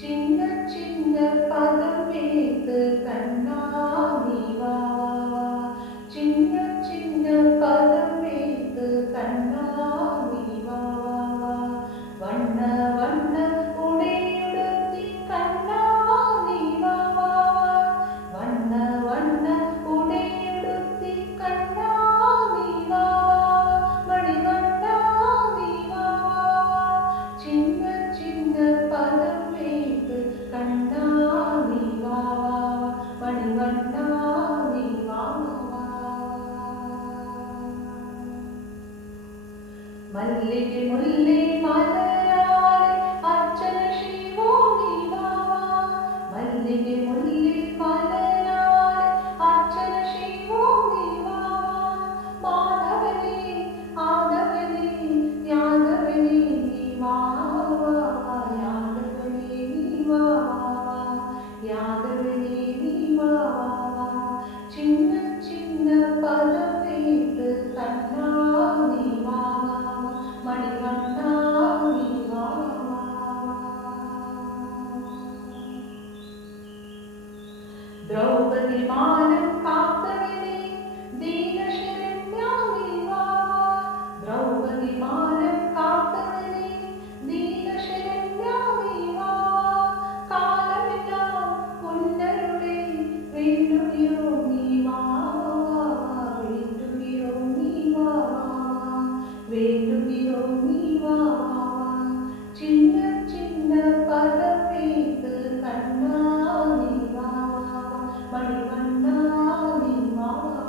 சின்ன சின்ன பதம் வைத்து கண்ணா நீ வா வா. சின்ன சின்ன பதம் வைத்து கண்ணா நீ வா வா. வண்ண வண்ண உடையுடுத்தி கண்ணா நீ வா வா. வண்ண வண்ண உடையுடுத்தி கண்ணா நீ வா வா. மணிவண்ணா நீ வா வா. சின்ன சின்ன பதம் வைத்து கண்ணா நீ வா வா. மணிவண்ணா நீ வா வா. மல்லிகை முல்லை மலராலே அர்ச்சனை செய்வோம் நீ வா வா. மல்லிகை முல்லை மலராலே அர்ச்சனை செய்வோம் நீ வா வா. மாதவனே ஆதவனே யாதவனே நீ வா வா. யாதவனே நீ வா வா. யாதவனே நீ வா வா. சின்ன சின்ன பதம் வைத்து கண்ணா நீ வா வா. மணிவண்ணா நீ வா வா. திரௌபதி மானம் காத்தவனே தீனசரண்யா நீ வா வா. திரௌபதி மானம் காத்தவனே தீனசரண்யா நீ வா வா. காலமெல்லாம் உன்னருளை வேண்டுகிறோம் நீ வா வா. வேண்டுகிறோம் நீ வா வா. வேண்டுகிறோம் நீ வா வா. சின்ன சின்ன பதம் வைத்து கண்ணா நீ வா வா. மணிவண்ணா நீ வா வா.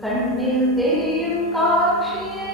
கண்ணில் தெரியும் காட்சியை